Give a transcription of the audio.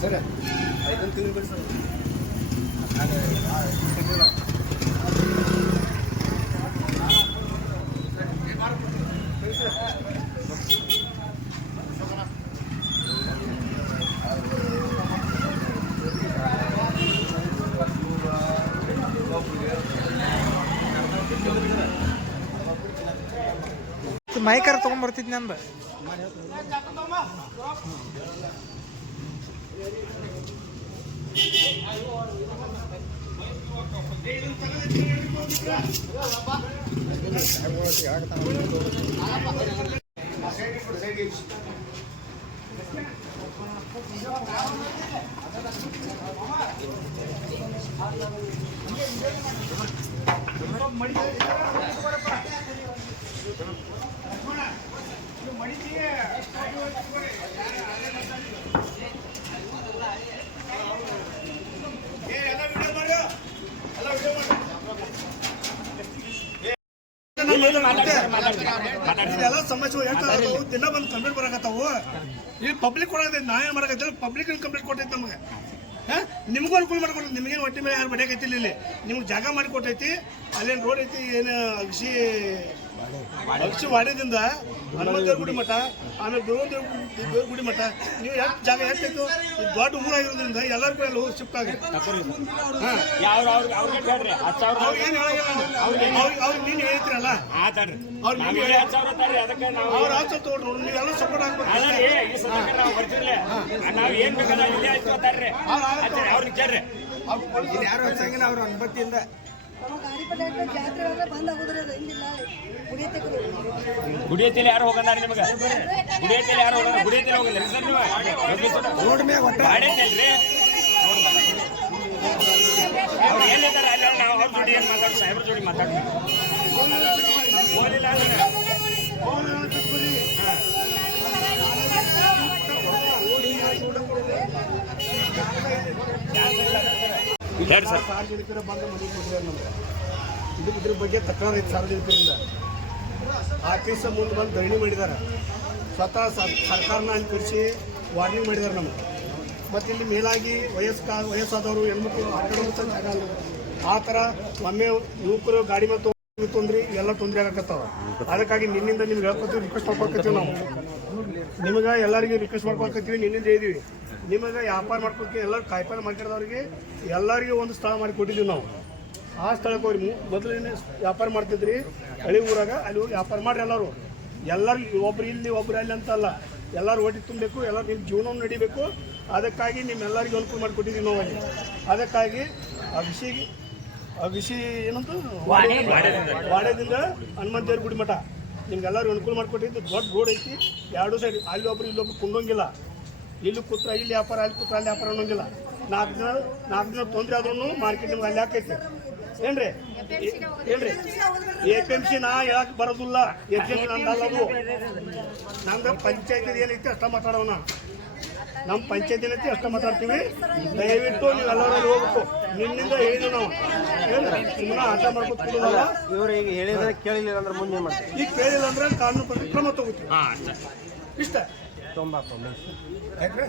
sir ಐದನ್ನು ತಿಂಗಳು sir ಮೈಕರ್ ತಗೊಂಡ್ಬರ್ತಿದ್ನಿ ನಂದು ಸಮಸ್ಯೆ ದಿನ ಬಂದು ಕಂಪ್ಲೇಂಟ್ ಬರಕತ್ತಾವು ಇಲ್ಲಿ ಪಬ್ಲಿಕ್ ಕೊಡೋದು ನಾ ಏನು ಮಾಡಕತ್ತಿಲ್ಲ ಪಬ್ಲಿಕ್ ಕಂಪ್ಲೇಂಟ್ ಕೊಟ್ಟೈತಿ ನಮಗೆ ನಿಮಗೂ ಅನುಕೂಲ ಮಾಡ್ಕೊಡ್ತೀವಿ ನಿಮಗೇನು ಹೊಟ್ಟೆ ಮೇಲೆ ಯಾರು ಬಡಿಯಾಕೈತಿಲ್ಲ ಇಲ್ಲಿ ನಿಮ್ಗೆ ಜಾಗ ಮಾಡಿಕೊಟ್ಟೈತಿ ಅಲ್ಲೇನು ರೋಡ್ ಐತಿ ಏನು ಅಗಸಿ ವಾಡ್ಯದಿಂದ ಹನುಮಂತ ಗುಡಿ ಮಠ ಆಮೇಲೆ ದೇವ್ರ ಗುಡಿ ಮಠ ನೀವು ಎಷ್ಟು ಜಾಗ ಎಷ್ಟಾಯ್ತು ದೊಡ್ಡ ಊರಾಗಿರೋದ್ರಿಂದ ಎಲ್ಲರಿಗೂ ಎಲ್ಲ ಹೋಗಿ ಶಿಫ್ಟ್ ಆಗುತ್ತೆ ಏನು ಅವ್ರಿಗೆ ನೀನು ಹೇಳ್ತೀರಲ್ಲ ಅವ್ರು ಆಚೆ ತಗೊಂಡ್ರು ನೀವೆಲ್ಲ ಸಪೋರ್ಟ್ ಆಗ್ಬೇಕು ಯಾರು ಹಚ್ಚಂಗಿಲ್ಲ ಅವ್ರ ಅನುಮತಿಯಿಂದ ಗುಡಿಯತ್ತಿಲ್ಲ ಯಾರು ಹೋಗಲ್ಲ ನಿಮಗೆ ಗುಡಿಯತ್ತಿಲ್ಲ ಯಾರು ಹೋಗಲ್ಲ ಗುಡಿಯತ್ತಿಲ್ಲ ಹೋಗಲ್ಲ ರೋಡ್ ಮೇಲೆ ಗಾಡಿಯತ್ತಲ್ರಿ ಅವ್ರು ಏನಿದ್ದಾರೆ ಅಲ್ಲಿ ನಾವು ಅವ್ರ ಜೋಡಿ ಏನು ಮಾತಾಡ್ತೀವಿ ಸಾಹೇಬ್ರ ಜೋಡಿ ಮಾತಾಡ್ತೀವಿ ಹೋಗಲಿಲ್ಲ ಸಾರ್ವಜನಿಕರ ಬಂದು ಮನೆ ಕೊಟ್ಟಿದ್ದಾರೆ ನಮ್ಗೆ ಇದ್ರ ಬಗ್ಗೆ ತಕರಾರು ಐತೆ ಸಾರ್ವಜನಿಕರಿಂದ ಆಫೀಸ ಮುಂದೆ ಬಂದು ಧರಣಿ ಮಾಡಿದ್ದಾರೆ ಸ್ವತಃ ಸರ್ಕಾರನ ಅಲ್ಲಿ ಕರೆಸಿ ವಾರ್ನಿಂಗ್ ಮಾಡಿದ್ದಾರೆ ನಮ್ಗೆ ಮತ್ತು ಇಲ್ಲಿ ಮೇಲಾಗಿ ವಯಸ್ಸಾದವರು ಹೆಣ್ಮಕ್ಳು ಆಟಾಡೋದು ಜಾಗ ಅಲ್ಲ ಆ ಥರ ಒಮ್ಮೆ ಯುವಕರು ಗಾಡಿ ಮೇಲೆ ತೊಂದ್ರೆ ಎಲ್ಲ ತೊಂದರೆ ಆಗಕತ್ತಾವ ಅದಕ್ಕಾಗಿ ನಿನ್ನಿಂದ ನಿಮ್ಗೆ ಹೇಳ್ಕೊತೀವಿ ರಿಕ್ವೆಸ್ಟ್ ಮಾಡ್ಕೊಳ್ತೀವಿ ನಾವು ನಿಮಗೆ ಎಲ್ಲರಿಗೂ ರಿಕ್ವೆಸ್ಟ್ ಮಾಡ್ಕೊಳ್ತೀವಿ ನಿನ್ನಿಂದ ಇದೀವಿ ನಿಮಗೆ ವ್ಯಾಪಾರ ಮಾಡ್ಕೊಕ್ಕೆ ಎಲ್ಲರೂ ಕಾಯಿಪಲ್ಲೆ ಮಾರ್ಕೆಟ್ದವ್ರಿಗೆ ಎಲ್ಲರಿಗೂ ಒಂದು ಸ್ಥಳ ಮಾಡಿ ಕೊಟ್ಟಿದ್ದೀವಿ ನಾವು ಆ ಸ್ಥಳಕ್ಕೆ ಹೋಗಿ ಮೊದಲನೇ ವ್ಯಾಪಾರ ಮಾಡ್ತಿದ್ರಿ ಹಳಿ ಊರಾಗ ಅಲ್ಲಿ ಹೋಗಿ ವ್ಯಾಪಾರ ಮಾಡಿರಿ ಎಲ್ಲರೂ ಒಬ್ರು ಇಲ್ಲಿ ಒಬ್ರು ಅಲ್ಲಿ ಅಂತಲ್ಲ ಎಲ್ಲರೂ ಒಟ್ಟಿ ತುಂಬಬೇಕು ಎಲ್ಲರೂ ನಿಮ್ಮ ಜೀವನ ನಡಿಬೇಕು ಅದಕ್ಕಾಗಿ ನಿಮ್ಮೆಲ್ಲರಿಗೂ ಅನುಕೂಲ ಮಾಡಿಕೊಟ್ಟಿದ್ದೀವಿ ನಾವು ಅಲ್ಲಿ ಅದಕ್ಕಾಗಿ ಅಭಿಷಿ ಏನಂತ ವಾಡ್ಯದಿಂದ ಹನುಮಂತ ದೇವ್ರ ಗುಡಿ ಮಠ ನಿಮ್ಗೆಲ್ಲರಿಗೂ ಅನುಕೂಲ ಮಾಡಿಕೊಟ್ಟಿದ್ದು ದೊಡ್ಡ ರೋಡ್ ಐತಿ ಎರಡು ಸೈಡ್ ಅಲ್ಲಿ ಒಬ್ರು ಇಲ್ಲೊಬ್ರು ಕುಂಡೋಂಗಿಲ್ಲ ಇಲ್ಲಿ ಕೂತ್ರ ಇಲ್ಲಿ ವ್ಯಾಪಾರ ಅಲ್ಲಿ ಕೂತ್ರ ಅಲ್ಲಿ ವ್ಯಾಪಾರ ಅನ್ನೋಂಗಿಲ್ಲ ನಾಲ್ಕು ದಿನ ತೊಂದರೆ ಆದ್ರೂ ಮಾರ್ಕೆಟ್ ನಿಮ್ಗೆ ಅಲ್ಲಿ ಹಾಕೈತಿ ಏನ್ರಿ APMC ನಾ ಹೇಳಕ್ ಬರೋದಿಲ್ಲ APMC ನಂದಲ್ಲದು ನಮ್ದು ಪಂಚಾಯತಿ ಏನೈತಿ ಅಷ್ಟ ಮಾತಾಡೋಣ ನಮ್ಮ ಪಂಚಾಯತಿ ಏನೈತಿ ಅಷ್ಟ ಮಾತಾಡ್ತೀವಿ ದಯವಿಟ್ಟು ನೀವೆಲ್ಲರಲ್ಲಿ ಹೋಗ್ಬೇಕು ನಿನ್ನಿಂದ ಹೇಳಿದ್ವಿ ನಾವು ಸುಮ್ಮನೆ ಆಟ ಮಾಡ್ಕೊತಿಲ್ಲ ಇವ್ರು ಈಗ ಹೇಳಿದ್ರೆ ಕೇಳಿಲ್ಲ ಅಂದ್ರೆ ಮುಂದೆ ಮಾಡ್ತೀವಿ ಈಗ ಕೇಳಿಲ್ಲ ಅಂದ್ರೆ ಕಾನೂನು ಪ್ರಕಾರ ಕ್ರಮ ತಗೋತೀವಿ ಇಷ್ಟ ತೊಂಬತ್ತು ಯಾಕ್ರಿ